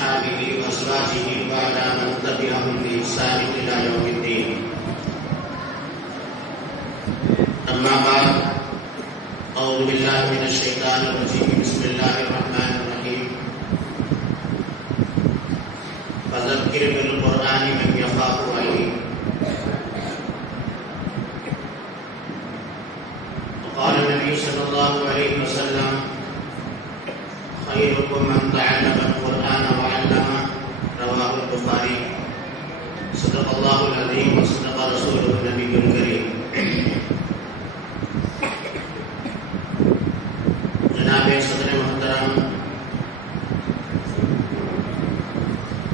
وأصحابه وأزواجه وعلى من تبعهم بإحسان إلى يوم الدين. أما بعد، أعوذ بالله من الشيطان الرجيم. بسم الله الرحمن الرحيم. فذكر بالقرآن من يخاف وعيد. وقال النبي صلى الله عليه وسلم: خيركم من تعلم القرآن وعلمه. رواه البخاري. صدق الله العظيم وصدق رسوله النبي الكريم. جناب صدر محترم،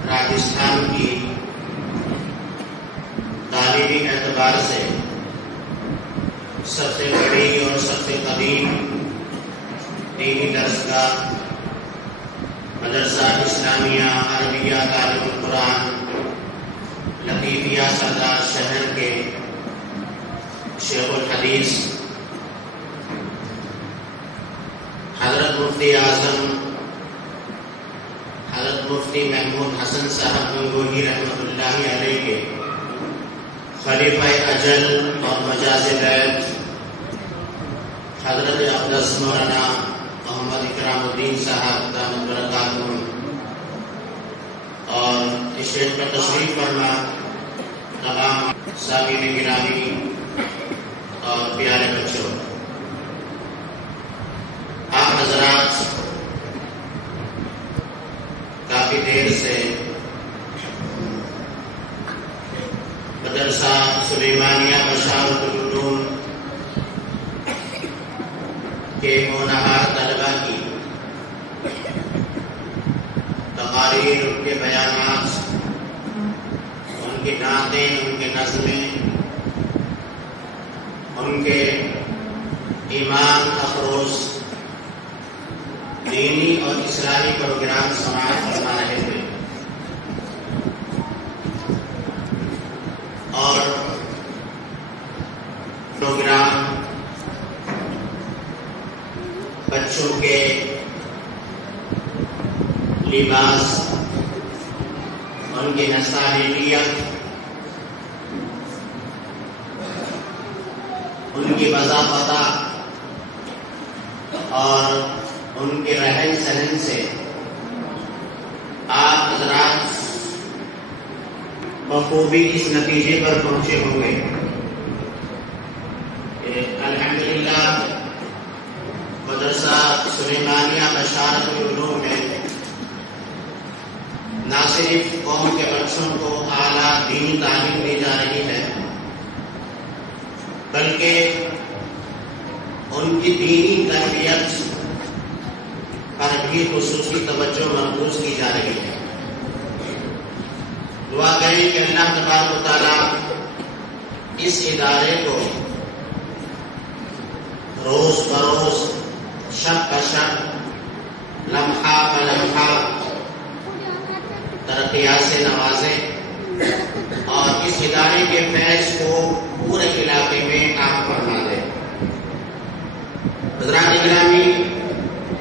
راجستھان کی تعلیمی اعتبار سے سب سے بڑی اور سب سے قدیم دینی درسگاہ مدرسہ اسلامیہ عربیہ تعلیم القرآن لطیفیہ سردار شہر کے شیخ الحدیث حضرت مفتی اعظم حضرت مفتی محمود حسن صاحب گنگوہی رحمۃ اللہ علیہ کے خلیفہ اجل اور مجاز بیت حضرت اقدس مولانا محمد اکرام الدین صاحب دامت برکاتہم اور اسٹیج پر تشریف فرما تمام سامعین گرامی اور پیارے بچوں، آپ حضرات کافی دیر سے مدرسہ سلیمانیہ بشارت العلوم کے ہونہار طلباء کی تقاریر، ان کے بیانات، ان کی نعتیں، ان کے نظمیں، ان کے ایمان افروز دینی اور اسلامی پروگرام سماعت فرما رہے تھے، اور پروگرام بچوں کے لباس، ان کی نصالیت، ان کی وضاحت اور ان کے رہن سہن سے آپ حضرات بخوبی اس نتیجے پر پہنچے ہوں گے کہ الحمدللہ مدرسہ سلیمانیہ بشارت العلوم میں نہ صرف قوم کے بچوں کو اعلیٰ دینی تعلیم دی جا رہی ہے، بلکہ ان کی دینی تربیت پر بھی خصوصی توجہ مرکوز کی جا رہی ہے۔ دعا کریں کہ اللہ تبارک و تعالیٰ اس ادارے کو روز بروز، شب بشب، لمحہ بلمحہ ترقیات سے نوازے اور اس ادارے کے فیض کو پورے علاقے میں عام فرما دے۔ حضرات گرامی،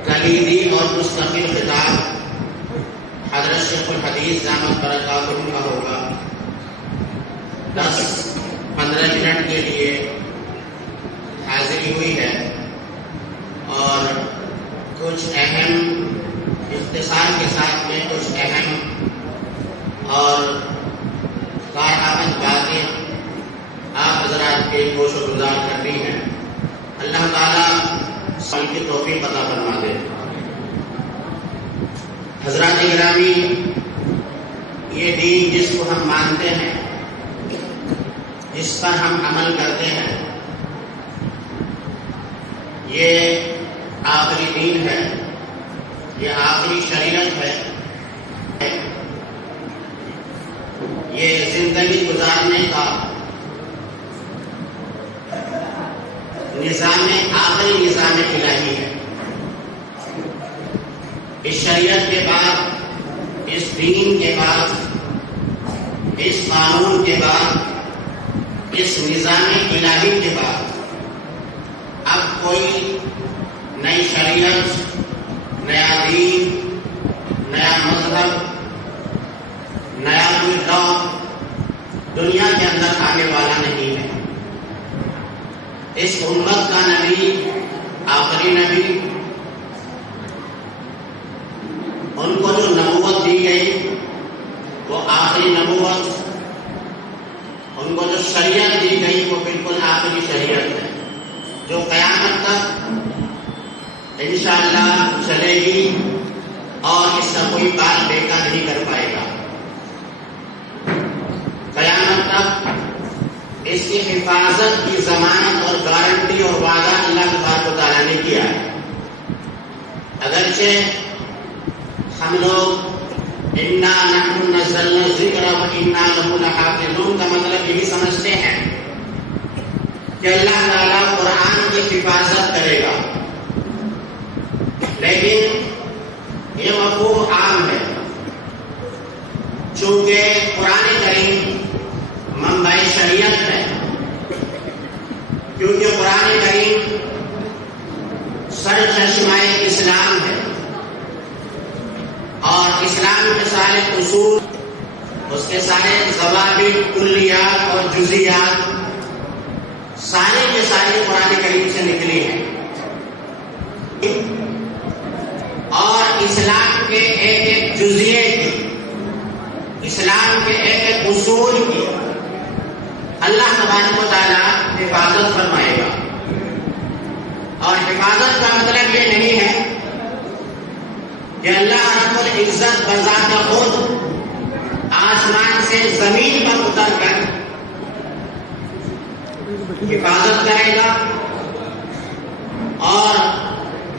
کلیدی اور مستقل خطاب حضرت شیخ الحدیث دامت برکاتہم کا ہوگا۔ 10-15 منٹ کے لیے حاضری ہوئی ہے اور کچھ اہم اختصار کے ساتھ میں کچھ اہم اور کارآمد باتیں آپ حضرات کے گوش و گزار کرنی ہیں۔ اللہ تعالیٰ سب کی توفیق عطا فرما دے۔ حضرات گرامی، یہ دین جس کو ہم مانتے ہیں، جس پر ہم عمل کرتے ہیں، یہ آخری دین ہے، یہ آخری شریعت ہے، یہ زندگی گزارنے کا آخری نظام الہی ہے۔ اس شریعت کے بعد، اس دین کے بعد، اس قانون کے بعد، اس نظام الہی کے بعد اب کوئی نئی شریعت، نیا دین، نیا مذہب دنیا کے اندر آنے والا نہیں ہے۔ اس امت کا نبی، آخری نبی، ان کو جو نبوت دی گئی وہ آخری نبوت، ان کو جو شریعت دی گئی وہ بالکل آخری شریعت ہے، جو قیامت تک انشاءاللہ چلے گی اور اس کا کوئی بات بیکا نہیں کر پائے گا۔ قیامت تک اس کی حفاظت کی ضمانت اور گارنٹی اور وعدہ اللہ تبارک و تعالیٰ نے کیا ہے۔ اگرچہ ہم لوگ اِنَّا نَحْنُ نَزَّلْنَا الذِّكْرَ وَإِنَّا لَهُ لَحَافِظُونَ کا مطلب یہی سمجھتے ہیں کہ اللہ تعالیٰ قرآن کی حفاظت کرے گا، لیکن یہ مفہوم عام ہے، چونکہ قرآن کریم منبع شریعت ہے، کیونکہ قرآن کریم سرچشمہ اسلام ہے، اور اسلام کے سارے اصول، اس کے سارے ضوابط، کلیات اور جزیات سارے کے سارے قرآن کریم سے نکلی ہیں، اور اسلام کے ایک ایک جزیے کی، اسلام کے ایک ایک اصول کی اللہ تبارک و تعالیٰ حفاظت فرمائے گا۔ اور حفاظت کا مطلب یہ نہیں ہے کہ اللہ رب العزت بذات خود آسمان سے زمین پر اتر کر حفاظت کرے گا اور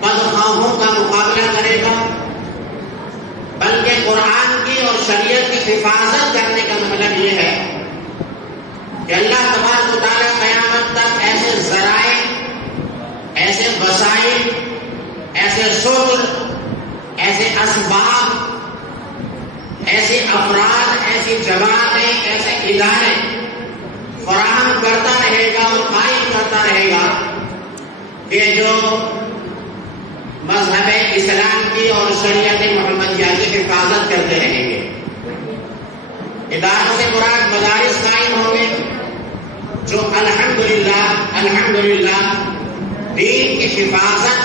بدخواہوں کا مقابلہ کرے گا، بلکہ قرآن کی اور شریعت کی حفاظت کرنے کا مطلب یہ ہے کہ اللہ تبارک و تعالیٰ قیامت تک ایسے ذرائع، ایسے وسائل، ایسے سبل، ایسے اسباب، ایسے افراد، ایسی جماعتیں، ایسے ادارے فراہم کرتا رہے گا اور قائم کرتا رہے گا کہ جو مذہب اسلام کی اور شریعت محمدیہ کی حفاظت کرتے رہیں گے۔ اداروں سے مراد مدارس قائم ہوں گے جو الحمدللہ دین کی حفاظت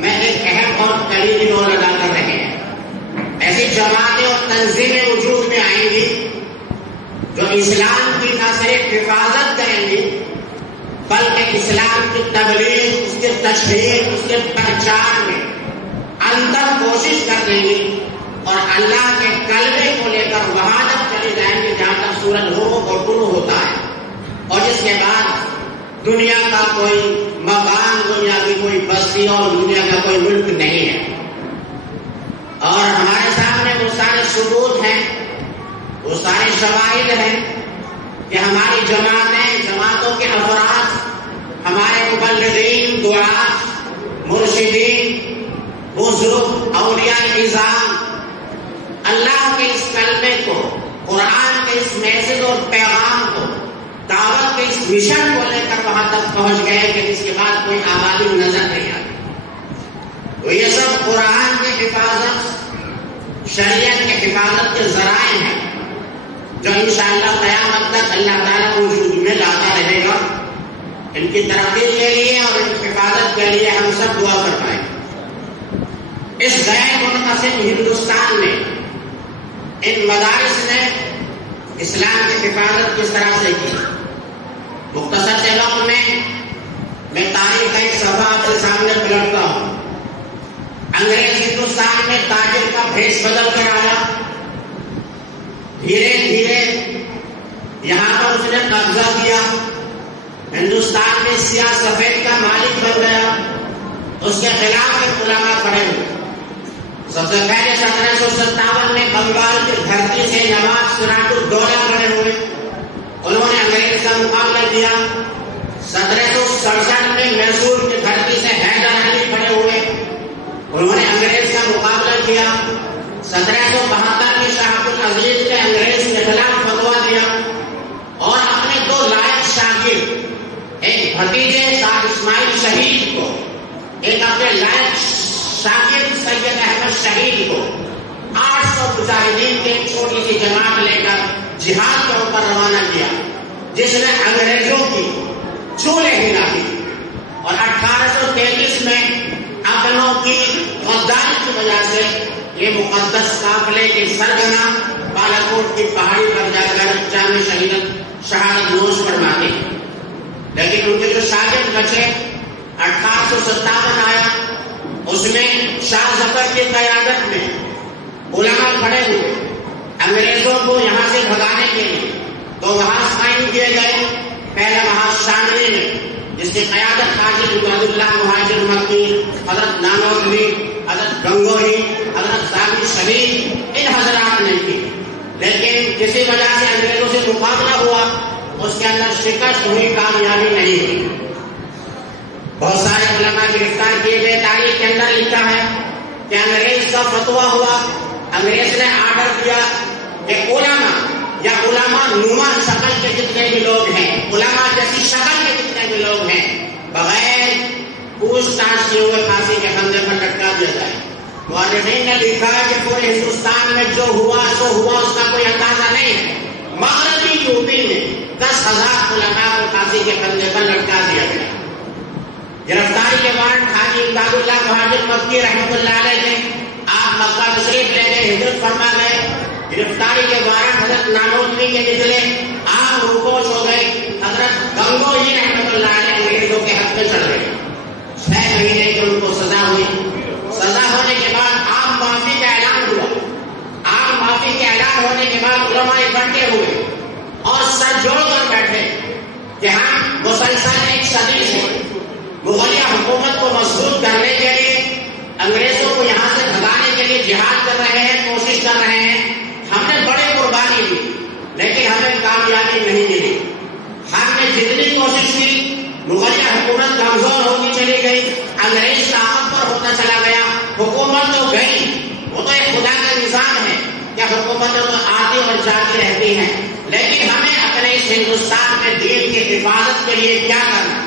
میں ایک اہم اور کلیدی رول ادا کر رہے ہیں۔ ایسی جماعتیں اور تنظیمیں وجود میں آئیں گی جو اسلام کی نہ صرف حفاظت کریں گی بلکہ اسلام کی تبلیغ، اس کے تشہیر، اس کے پرچار میں اندر کوشش کر دیں گی اور اللہ کے کلمے کو لے کر وہاں تک چلے جائیں گے جہاں تک سورج غروب اور طلوع ہوتا ہے، اور جس کے بعد دنیا کا کوئی مقام، دنیا کی کوئی بستی اور دنیا کا کوئی ملک نہیں ہے۔ اور ہمارے سامنے وہ سارے ثبوت ہیں، وہ سارے شواہد ہیں کہ ہماری جماعتوں کے افراد، ہمارے مبلغین، دعات، مرشدین، بزرگ، اولیاء اعظام اللہ کے اس کلمے کو، قرآن کے اس میسج اور پیغام کو، دعوت کے اس مشن کو لے کر وہاں تک پہنچ گئے کہ اس کے بعد کوئی آبادی نظر نہیں آتی۔ تو یہ سب قرآن کی حفاظت، شریعت کی حفاظت کے ذرائع ہیں جو انشاءاللہ قیامت تک اللہ تعالیٰ وجود میں لاتا رہے گا۔ ان کی ترقی کے لیے اور ان کی حفاظت کے لیے ہم سب دعا فرمائیں۔ اس غیر منقسم ہندوستان میں ان مدارس نے اسلام کی حفاظت کس طرح سے کی؟ مختصر سے وقت میں تاریخ کا ایک صفحہ آپ کے سامنے پلٹتا ہوں۔ انگریز ہندوستان میں تاجر کا بھیس بدل کر آیا، دھیرے دھیرے یہاں پر اس نے قبضہ کیا، ہندوستان میں سیاہ سفید کا مالک بن گیا، اس کے خلاف ایک علماء کھڑے ہوئے۔ سب سے پہلے 1757 میں بنگال کی دھرتی سے نواب سراج الدولہ کھڑے ہوئے، انہوں نے انگریز کا مقابلہ کیا۔ 1767 میں میسور کی دھرتی سے حیدر علی کھڑے ہوئے، انہوں نے انگریز کا مقابلہ کیا۔ 1772 میں شاہ عبد العزیز نے انگریز کے خلاف فتویٰ دیا اور اپنے دو لائق شاگرد، ایک بھتیجے شاہ اسماعیل شہید کو، ایک اپنے لائق شاگرد سید احمد شہید کو 800 مجاہدین کی ایک چھوٹی سی جماعت لے کر جہاد کے اوپر روانہ کیا، جس نے انگریزوں کی چولیں ہلا دی، اور 1833 میں اپنوں کی غداری کی وجہ سے یہ مقدس قافلے کے سرگنا بالاکوٹ کی پہاڑی پر جا کر جامع شہادت نوش فرماتے، لیکن ان کے جو شاگرد بچے 1857 آیا، اس میں شاہ ظفر کی قیادت میں علماء کھڑے ہوئے انگریزوں کو یہاں سے بھگانے کے لیے، تو محاذ قائم کیے گئے۔ پہلا محاذ شاملی میں، جس کی قیادت حاجی عباد اللہ مہاجر مکی، حضرت نانوتوی، حضرت گنگوہی، حضرت ثابت شبیر، ان حضرات نے کی، لیکن کسی وجہ سے انگریزوں سے مقابلہ ہوا، اس کے اندر شکست ہوئی، کامیابی نہیں ہوئی۔ بہت سارے علماء گرفتار کیے گئے۔ تاریخ کے اندر لکھا ہے کہ انگریز کا فتویٰ ہوا، انگریز نے آرڈر دیا کہ علماء یا علماء نما شکل کے جتنے بھی لوگ ہیں، علماء جیسی شکل کے جتنے بھی لوگ ہیں، بغیر پوچھ تاچھ کیے ہوئے پھانسی کے پھندے پر لٹکا دیا جائے۔ مورخین نے لکھا ہے کہ پورے ہندوستان میں جو ہوا سو ہوا، اس کا کوئی اندازہ نہیں ہے۔ مغربی یوپی میں 10,000 علماء کو پھانسی کے پھندے پر لٹکا دیا گیا۔ گرفتاری کے بعد حاجی عباد اللہ مہاجر مکی رحمۃ اللہ علیہ نے آپ مکہ تشریف لے گئے، ہجرت فرما گئے۔ گرفتاری کے بعد حضرت نانوتوی کے نکلے، آپ روپوش ہو گئے۔ حضرت گنگوہی رحمۃ اللہ علیہ انگریزوں کے حق میں چڑھ گئے۔ 6 مہینے کی ان کو سزا ہوئی۔ سزا ہونے کے بعد آپ معافی کا اعلان ہوا۔ آپ معافی کے اعلان ہونے کے بعد علماء اکٹھے ہوئے اور سر جوڑ کر بیٹھے کہ ہم مسلسل ایک صدی سے مغلیہ حکومت کو مضبوط کرنے کے لیے، انگریزوں کو یہاں سے بھگانے کے لیے جہاد کر رہے ہیں، کوشش کر رہے ہیں۔ ہم نے بڑی قربانی دی، لیکن ہمیں کامیابی نہیں ملی۔ ہم نے جتنی کوشش کی، مغلیہ حکومت کمزور ہوتی چلی گئی، انگریز طاقتور ہوتا چلا گیا۔ حکومت تو گئی، وہ تو ایک خدا کا نظام ہے کہ حکومتیں تو آتی اور جاتی رہتی ہیں، لیکن ہمیں اپنے اس ہندوستان میں دین کی حفاظت کے لیے کیا کرنا؟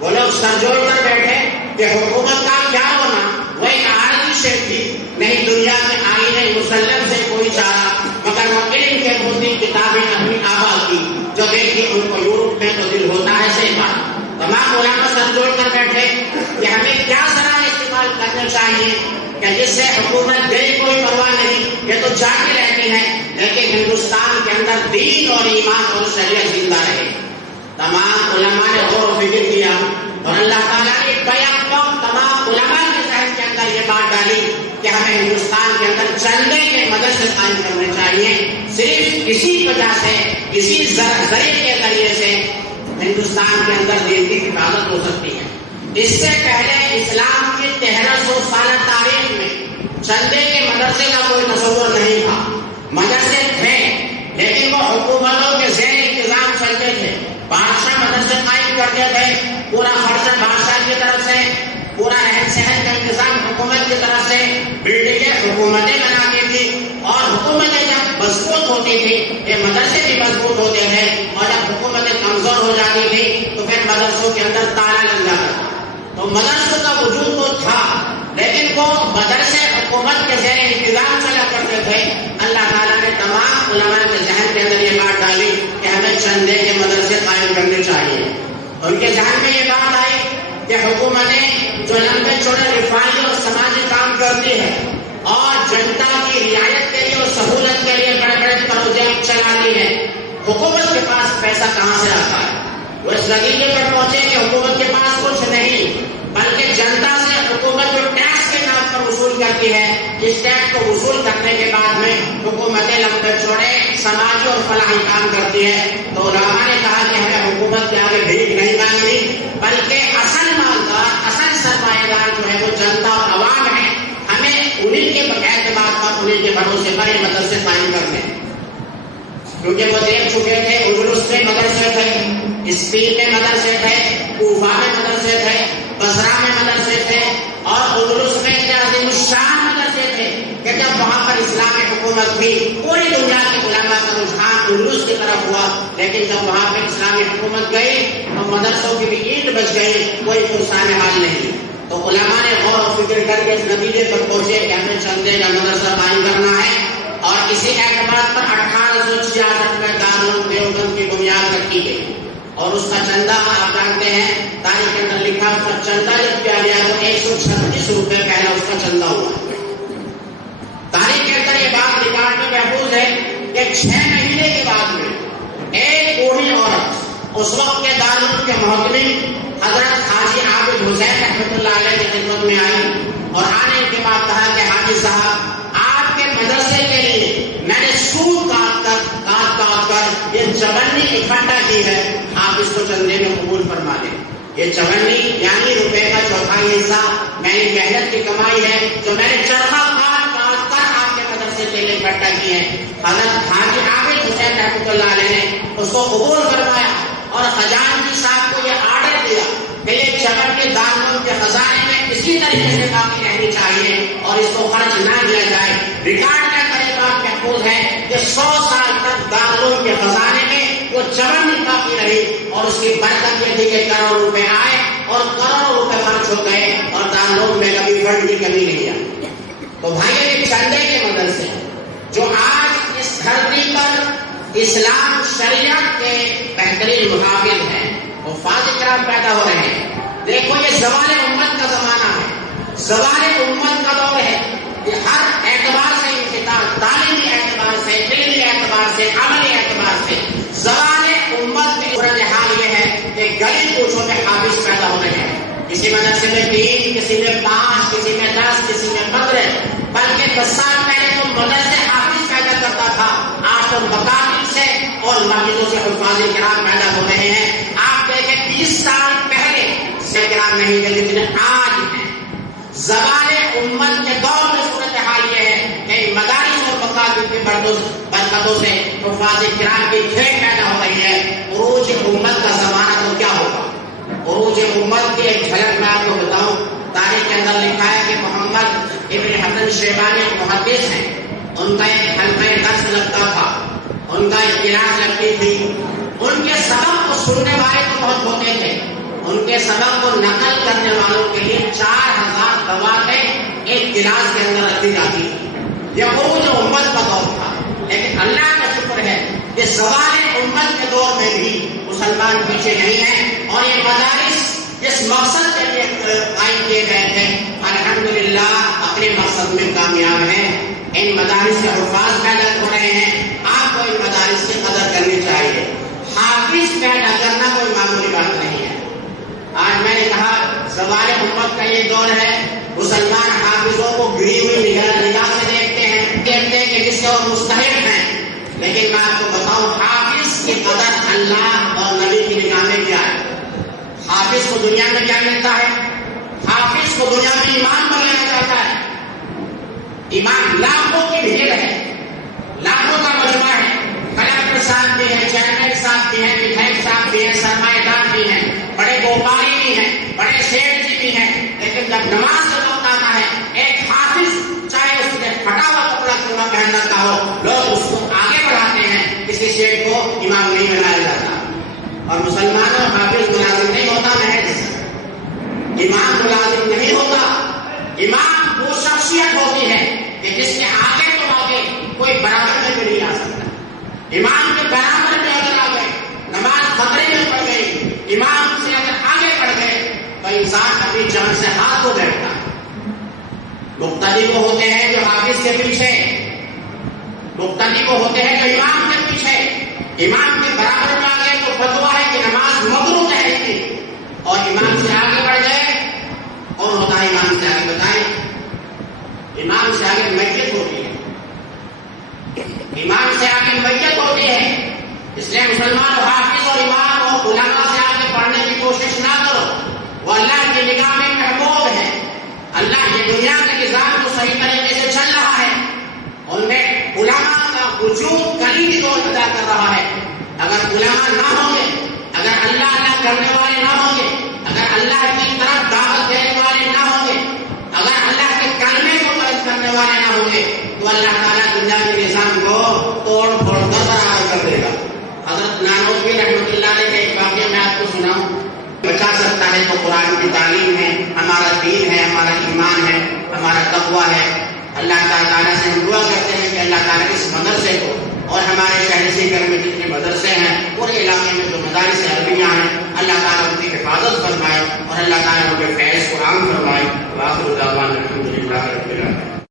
وہ لوگ سر جوڑ کر بیٹھے کہ حکومت کا کیا ہونا، وہ ایک عارضی شے تھی، نہیں دنیا میں آئین مسلم سے کوئی چارہ، مگر وہ علم کے بہت کتابیں اپنی آبا کی، جو دیکھی ان کو یورپ میں تو دل ہوتا ہے سے بات۔ تمام علماء سر جوڑ کر بیٹھے کہ ہمیں کیا ذرائع استعمال کرنے چاہیے کہ جس سے حکومت گئی کوئی پرواہ نہیں، یہ تو جاتی رہتی ہے، لیکن ہندوستان کے اندر دین اور ایمان اور شریعت زندہ رہے۔ تمام علماء نے غور و فکر کیا، اور اللہ تعالیٰ نے بیک وقت تمام علماء کے ذہن کے اندر یہ بات ڈالی کہ ہمیں ہندوستان کے اندر چندے کے مدرسے قائم کرنے چاہیے۔ صرف اسی وجہ سے، اسی ذریعے کے ذریعے سے ہندوستان کے اندر دین کی حفاظت ہو سکتی ہے۔ اس سے پہلے اسلام کی 1300 سالہ تاریخ میں چندے کے مدرسے کا کوئی تصور نہیں تھا۔ مدرسے تھے، لیکن وہ حکومتوں کے زیر انتظام چلتے تھے۔ بادشاہ مدرسے قائم کرتے تھے، پورا خرچہ بادشاہ کی طرف سے، پورا رہن سہن کا انتظام حکومت کی طرف سے، بلڈنگیں حکومتیں بناتی تھی، اور حکومتیں جب مضبوط ہوتی تھی، یہ مدرسے بھی مضبوط ہوتے تھے، اور جب حکومتیں کمزور ہو جاتی تھی تو پھر مدرسوں کے اندر تالا لگ جاتا تھا۔ تو مدرسوں کا وجود تو تھا، لیکن وہ مدرسے حکومت کے زیر انتظام چلا کرتے تھے۔ اللہ تعالیٰ نے تمام علماء کے ذہن کے اندر یہ بات ڈالی کہ ہمیں چندے کے مدرسے قائم کرنے چاہیے۔ ان کے ذہن میں یہ بات آئی کہ حکومتیں جو لمبے چوڑے رفاہی اور سماجی کام کرتی ہے اور جنتا کی رعایت کے لیے اور سہولت کے لیے بڑے بڑے پروجیکٹ چلاتی ہے، حکومت کے پاس پیسہ کہاں سے آتا ہے؟ وہ اس نتیجے پر پہنچے کہ حکومت کے پاس کچھ نہیں، بلکہ جنتا سے حکومت جو ٹیکس کے نام پر وصول کرتی ہے، اس ٹیکس کو وصول کرنے کے بعد میں حکومتیں لمبے چوڑے سماجی اور فلاحی کام کرتی ہے۔ تو علماء نے کہا کہ ہمیں حکومت کے آگے بھیک نہیں مانگنی، بلکہ اصل مالدار، اصل سرمایہ دار جو ہے وہ جنتا اور عوام ہے، ہمیں انہیں کے اعتبار پر، انہیں کے بھروسے پر یہ مدرسے قائم کرنے ہیں۔ کیونکہ وہ دیکھ چکے تھے، اندلس میں مدرسے تھے، اسپین میں مدرسے تھے، کوفہ میں مدرسے تھے، بصرہ میں مدرسے تھے، اور اندلس میں عظیم الشان مدرسے تھے کہ جب وہاں پر اسلامی حکومت بھی، پوری دنیا کے علماء کا رجحان اندلس کی طرف ہوا، لیکن جب وہاں پر اسلامی حکومت گئی تو مدرسوں کی بھی اینٹ بچ گئی، کوئی پرسان حال نہیں۔ تو علماء نے غور و فکر کر کے اس نتیجے پر پہنچے کہ ہمیں چندے کا مدرسہ قائم کرنا ہے، اور اور اسی اعتماد پر 1866 میں دارالعلوم دیوبند کی بنیاد رکھی گئی اور اس کا چندہ آپ جانتے ہیں تاریخ کے اندر لکھا اس کا چندہ جب کیا گیا تو 136 روپے پہلا اس کا چندہ ہوا. تاریخ کے اندر یہ بات ریکارڈ میں محفوظ ہے کہ 6 مہینے کے بعد میں ایک بوڑھی عورت اس وقت کے دارالعلوم کے محتمم حضرت حاجی عابد حسین رحمۃ اللہ علیہ کی خدمت میں آئی اور آنے کے بعد کہا کہ حاجی صاحب آپ کے مدرسے کے لیے میں نے سود کاٹ کر یہ چونی اکٹھا کی ہے, آپ اس کو چندے میں قبول فرما لیں. یہ چونی یعنی روپے کا چوتھائی حصہ میری محنت کی کمائی ہے جو میں نے چرخا کاٹ کر آپ کے مدرسے کے لیے اکٹھا کی ہے. حضرت حاجی عابد حسین رحمۃ اللہ علیہ نے اس کو قبول فرمایا اور خزانچی صاحب کو یہ آرڈر دیا کہ یہ چونی دارالعلوم کے خزانے میں اسی طریقے سے باقی رہنی چاہیے اور اس کو خرچ نہ کیا جائے. ریکارڈ میں یہ بات محفوظ ہے کہ 100 سال تک دارالعلوم کے خزانے میں وہ چونی باقی رہی اور اس کی برکت یہ تھی کہ کروڑ روپے آئے اور کروڑوں روپے خرچ ہو گئے اور دارالعلوم میں کبھی فنڈ کی کمی نہیں آئی. تو بھائی یہ چندے کے مدرسے جو آج اس دھرتی پر اسلام شریعت کے بہترین محافظ ہیں وہ فاضل کرام پیدا ہو رہے ہیں. دیکھو یہ زوال امت کا زمانہ ہے, زوال امت کا دور ہے. یہ ہر اعتبار سے انقطاع, تعلیمی اعتبار سے, علمی اعتبار سے, عملی اعتبار سے زوال امت کی صورتحال یہ ہے کہ گلی کوچوں میں حافظ پیدا ہو رہے ہیں. کسی مدرسے میں 3, کسی میں 5, کسی میں 10, کسی میں 15, بلکہ 10 سال پہلے تو مدرسے حافظ پیدا کرتا تھا, آج تو مکاتب سے اور مسجدوں سے حفاظ کرام پیدا ہو رہے ہیں. آپ دیکھیں 20 سال پہلے سے کرام نہیں تھے جتنے آج ہیں. زوال امت کے دور میں صورتحال یہ ہے کہ مدارس اور مکاتب کی برکتوں سے حفاظ کرام کی کھیت پیدا ہو رہی ہے. عروج امت کا زمانہ تو کیا ہوگا؟ عروج امت کی ایک جھلک میں آپ کو بتاؤں. تاریخ کے اندر لکھا ہے کہ محمد ابن حسن شیبانی محدث ہیں, ان کا ایک حلقہ درس لگتا تھا, ان کا ایک کلاس لگتی تھی. ان کے سبق کو سننے والے تو بہت ہوتے تھے, ان کے سبق کو نقل کرنے والوں کے لیے 4000 دعوتیں ایک کلاس کے اندر رکھی جاتی تھی. یہ عروج امت کا دور تھا. لیکن اللہ کا شکر ہے کہ زوال امت کے دور میں بھی مسلمان پیچھے نہیں ہیں اور یہ مدارس جس مقصد کے لیے قائم کیے گئے تھے الحمدللہ اپنے مقصد میں کامیاب ہیں. ان مدارس سے حفاظ پیدا ہو رہے ہیں. آپ کو ان مدارس کی قدر کرنی چاہیے. حافظ پیدا کرنا کوئی معمولی بات نہیں ہے. آج میں نے کہا زوال امت کا یہ دور ہے, مسلمان حافظوں کو گری ہوئی نگاہ سے دیکھتے ہیں کہ جس سے وہ مستحق ہیں. لیکن میں آپ کو بتاؤں حافظ کی قدر اللہ اور نبی کی نگاہ میں کیا ہے. حافظ کو دنیا میں کیا ملتا ہے؟ حافظ کو دنیا میں ایمان پر لینا چاہتا ہے. ایمان لاکھوں کی بھیڑ ہے, لاکھوں کا مجمع ہے. کلکٹر صاحب بھی ہیں, چیئرمین صاحب بھی ہیں, ودھائک صاحب بھی ہیں, سرمایہ دار بھی ہیں, بڑے وپاری بھی ہیں, بڑے سیٹ جی بھی ہیں. لیکن جب نماز کا وقت آتا ہے ایک حافظ چاہے اس نے پھٹا ہوا کپڑا کیوں نہ پہننا کا ہو, لوگ اس کو آگے بڑھاتے ہیں. کسی سیٹ کو امام نہیں بنایا جاتا. اور مسلمانوں حافظ ملازم نہیں ہوتا, محض امام ملازم نہیں ہوتا. امام وہ شخصیت ہوتی ہے کہ جس کے آگے تو آگے کوئی برابر میں بھی نہیں آ سکتا. امام کے برابر میں اگر آ گئے, نماز خطرے میں پڑ گئی, امام سے اگر آگے بڑھ گئے تو انسان اپنی جان سے ہاتھ ہو بیٹھتا. مقتدی وہ ہوتے ہیں جو حافظ کے پیچھے, مقتدی وہ ہوتے ہیں جو امام کے پیچھے. امام کے برابر میں آ گئے تو فتویٰ ہے کہ نماز مغروب ہے کی, اور امام سے آگے بڑھ گئے. کون ہوتا ہے امام سے آگے بتائیں؟ امام سے آگے میت ہوتی ہے, امام سے آگے میت ہوتی ہے. اس لیے مسلمان حافظ اور امام اور علماء سے آگے پڑھنے کی کوشش نہ کرو. وہ اللہ کی نگاہ میں محبوب ہے. اللہ یہ دنیا کے نظام کو صحیح طریقے سے چل رہا ہے, ان میں علماء کا وجود کلیدی طور ادا کر رہا ہے. اگر علماء نہ ہوں گے, اگر اللہ کرنے والے نہ ہوں گے, اگر اللہ کی طرف دعوت دینے والے نہ ہوں گے, اگر اللہ کے کلمے کو پرست کرنے والے نہ ہوں گے تو اللہ تعالیٰ دنیا کے نظام کو توڑ پھوڑ کر برابر کر دے گا. حضرت نانوتوی رحمۃ اللہ علیہ کا ایک واقعہ میں آپ کو سناؤں. بچا سکتا ہے تو قرآن کی تعلیم ہے, ہمارا دین ہے, ہمارا ایمان ہے, ہمارا تقویٰ ہے. اللہ تعالیٰ سے ہم دعا کرتے ہیں کہ اللہ تعالیٰ اس مدرسے کو اور ہمارے شہر سیکر میں جتنے مدرسے ہیں پورے علاقے میں جو مدارس عربیہ ہیں اللہ تعالیٰ ان کی حفاظت فرمائے اور اللہ تعالیٰ ان کے فیض کو عام فرمائے. وآخر دعوانا الحمد للہ رب العالمین.